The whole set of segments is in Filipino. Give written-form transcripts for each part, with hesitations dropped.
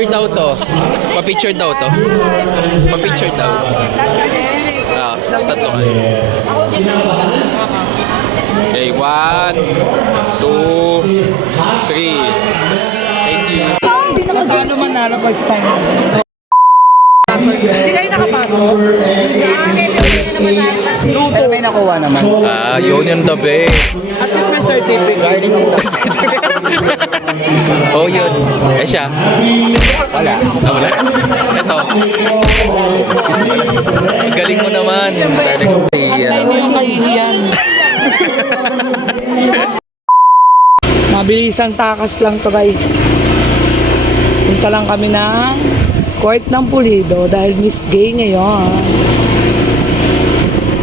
Pa-picture daw to. Pa-picture daw to. Pa-picture daw. Tatlo kayo. Okay, 1, 2, 3. Thank you. Hindi na magano manalo first time. Hindi kayo nakapasok? Pero may nakuha naman. Yun yung the best. At least may certificate. Galing ang Oh, yun. Siya. wala. Wala. Ito. Ang galing mo naman. Antay mo yung kahihiyan. Mabilisang takas lang to guys. Punta lang kami ng Court ng Pulido dahil Miss Gay ngayon.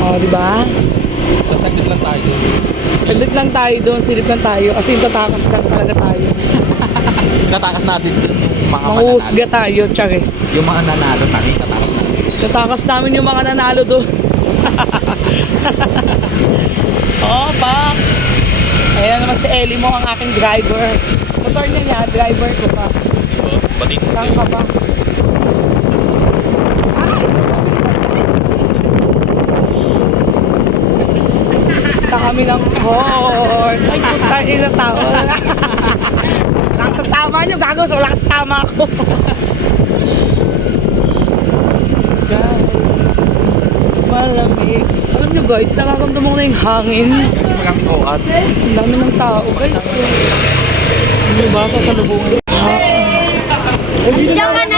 O, di ba? Sasaglit lang tayo. Silip lang tayo doon, silip lang tayo. Kasi tatakas lang talaga tayo. Tatakas natin yung mga Manguhusga tayo, charis. Yung mga nanalo, tatakas natin. Tatakas namin yung mga nanalo doon. Oh, pak! Ayan naman si Ellie mo, ang aking driver. Motor niya, driver ko pa. Batin. Saan ka ba? Punta kami ng court. Ay, puta, isang tao. Lakas sa tama nyo, gago. So, lakas tama ako. Guys, malamig. Alam nyo guys, nakakamdaman ko na yung hangin. Maraming oat. Ang dami ng tao guys. Ano ba? Sasalubungin.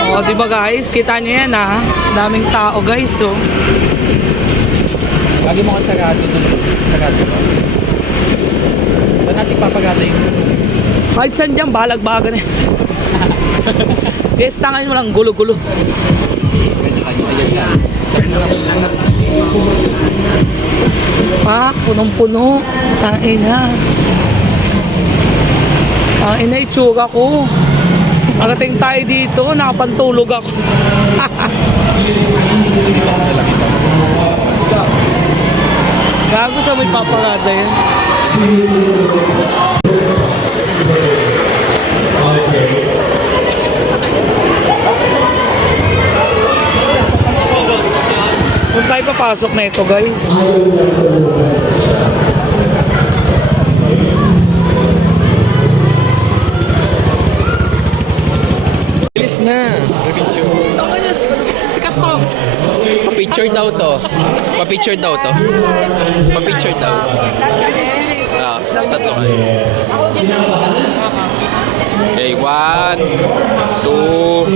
Oh, di ba guys? Kita nyo yan ha? Daming tao guys. So. Lagi mo ka sarado dun. Sarado mo. Saan natin papagata yung... Kahit saan dyan, balag-bagan eh. Guys, tangan mo lang gulo-gulo. Medyo kayo ayan yan. Pak, punong-puno. Tangina. Tangina, itsura ko. Parating tayo dito, nakapantulog ako. Gago sa may paparada yan. Kung tayo papasok na ito guys. Bilis na. Sikat to. Pa-picture daw to. Pa-picture daw to. Pa-picture daw. Tatlo kayo. Okay, 1, 2, 3.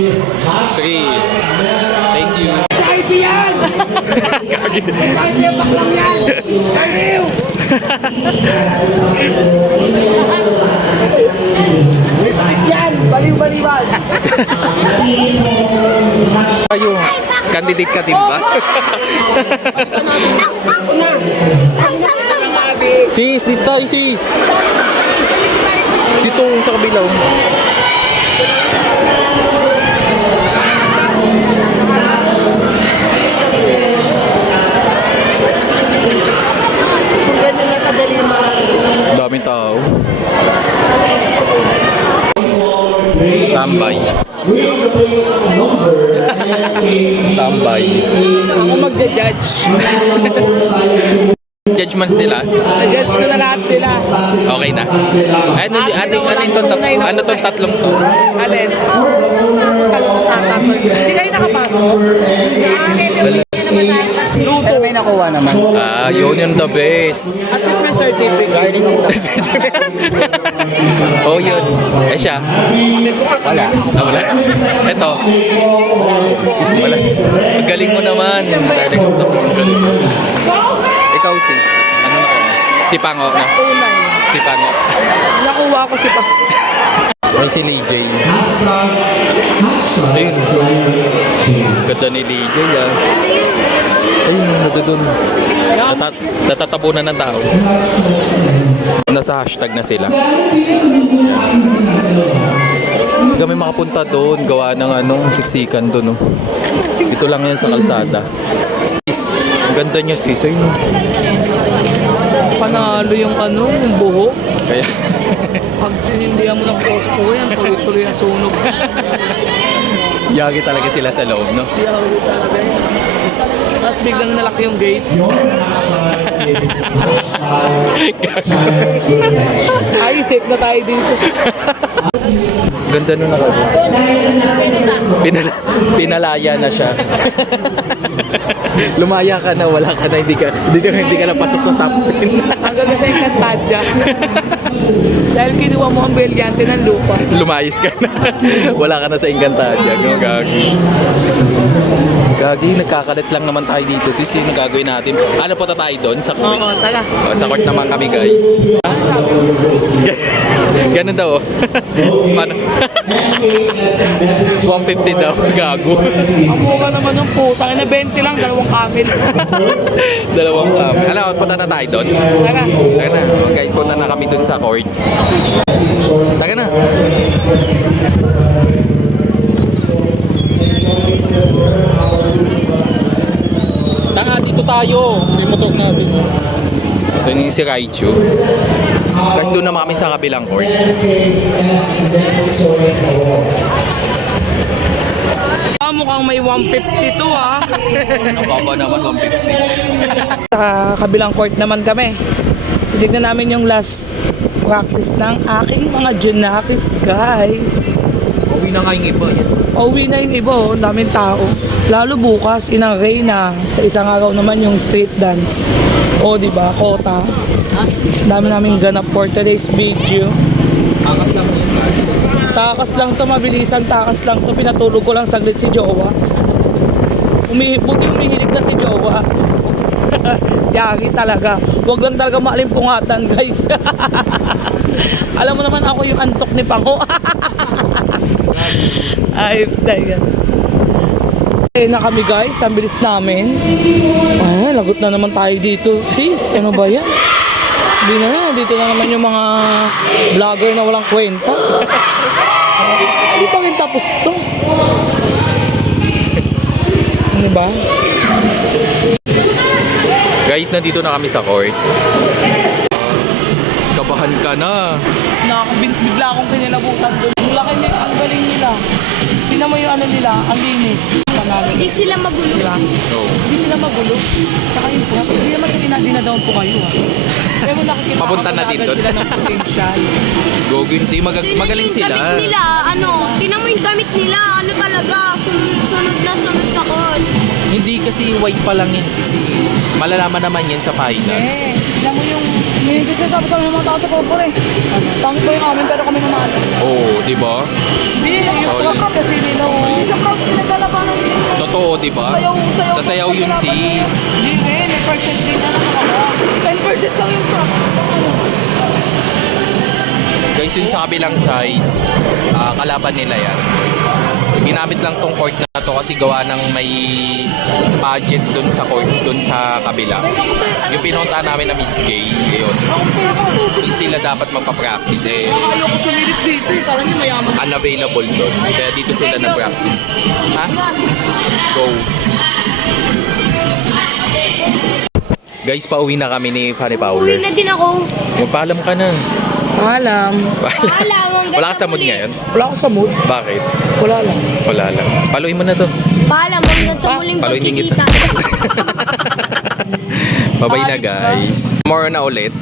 Thank you. Kaibigan! Kaibigan baklang yan! Kaibigan! Yan! Baliw-baliwan! Kayo, candidate ka din ba? Sis, dito tayo sis. Dito sa kabilang. Daming tao. Tambay. Tambay. Ako magja-judge. Judgments nila. Na-judge ko na lahat sila. Okay na. Ano tong tatlong to? Alin? Hindi kayo nakapasok? Pero may nakuha naman. Yun yung the best. At least may certificate. Galing ang Oh, yun. Siya. wala. Wala. Ito. Wala. Ang galing mo naman. Ikaw si. Ano na ko? Si Pango na. Unay. Si Pango. Nakuha ko si Pa. Ay, si Lee J. Ayun. Ganda ni Lee J, Ayun, ganda dun. Natatabunan ng tao. Nasa hashtag na sila. Hindi kami makapunta doon. Gawa ng siksikan doon. Dito lang yan sa kalsada. Sis, ang ganda niya sis. Ayun. Panalo yung yung buhok. Kaya... Pag sinindihan mo ng posto yan, tuloy-tuloy ang sunog. Yagi talaga sila sa loob, no? Tapos biglang nalak yung gate. Ay, safe na tayo dito. Ganda nun ako. Pinalaya na siya. Lumaya ka na, wala ka na, hindi ka na pasok sa top 10. Hanggang sa Encantadia. Dahil kinuha mo ang belyante ng lupa. Lumayas ka na. Wala ka na sa Encantadia. Gagi. Gagi, nagkakalat lang naman tayo dito. Sis, yung nagagawin natin. Ano po tayo doon? Sa court? Oo, taga. Sa court naman kami, guys. Ganun daw. Ano? 150 daw. Gago. Ang mukha naman ng puta. Na 20 lang, dalawang kamil. Dalawang Alam, punta na tayo doon. Taga. Taga na. Oh, guys, punta na kami doon sa court. Taga na. Tanga, dito tayo. May motor natin. Ito yung si Raichu. Kasi doon naman kami sa kabilang court. Mukhang may 152 ah. Ang baba naman, 150. Sa kabilang court naman kami. Tignan namin yung last practice ng aking mga Junakis, guys. Uwi na nga yung iba. Uwi na yung iba, oh. Ang daming tao. Lalo bukas, Inang Reyna. Sa isang araw naman yung street dance. O, di ba? Kota. Dami namin ganap for today's video. Angas lang yun. Takas lang to, mabilisan takas lang to. Pinatulog ko lang saglit si Jowa. Buti humihilig na si Jowa. Yagi talaga. Huwag lang talaga maalimpungatan, guys. Alam mo naman ako yung antok ni Pango. Ay, dayan. Na kami, guys. Ang bilis namin. Ay, lagot na naman tayo dito. Sis, ano ba yan? Hindi na, dito na naman yung mga vlogger na walang kwenta. Hindi pa rin tapos to. Ano ba? Guys, nandito na kami sa court. Kabahan ka na. Bigla akong kinilabutan doon. Ang laki nila, ang galing nila. Tingnan mo yung ano nila, ang linis. Panalo. Hindi sila magulo. Diba? Oh. Hindi sila magulo. Saka yung prop, hindi naman sila dinadaon po kayo. Kaya mo nakikita Papunta natin doon. sila ng potential. Gogo, hindi. Magaling Yung sila. damit nila, tinan mo yung damit nila, talaga, sunod na sunod sa call. Hindi kasi white pa lang yan. Sisi. Malalaman naman yan sa finals. Tingnan mo yung, hindi sinasabi sa mga tao sa corpore. Tank ba yung amin pero kami nanalo. Oo, di ba? Hindi, yung props kasi nila. Sa props pinagkalabanan nila. Totoo, di ba? Sasayaw yun sis. Hindi rin, may percent din na lang ako. 10% lang yung props. Guys, yun sa kabilang side, kalaban nila yan. Ginamit lang tong court na to kasi gawa ng may budget dun sa court, dun sa kabila. Yung pinunta namin na Miss Gay, yun. Dun sila dapat magpa-practice eh. Ayaw ko sumilip dito, talagang mayaman. Unavailable dun. Kaya dito sila nag-practice. Ha? Go. Guys, pauwi na kami ni Fanny Uwi Fowler. na din ako. Magpaalam ka na. Alam. Wala ka sa mood ngayon? Wala ako sa mood. Bakit? Wala lang. Wala lang. Paluin mo na to. Paalam, hanggang sa muling Paluin ningit. pagkikita. Bye-bye na guys. Tomorrow na ulit.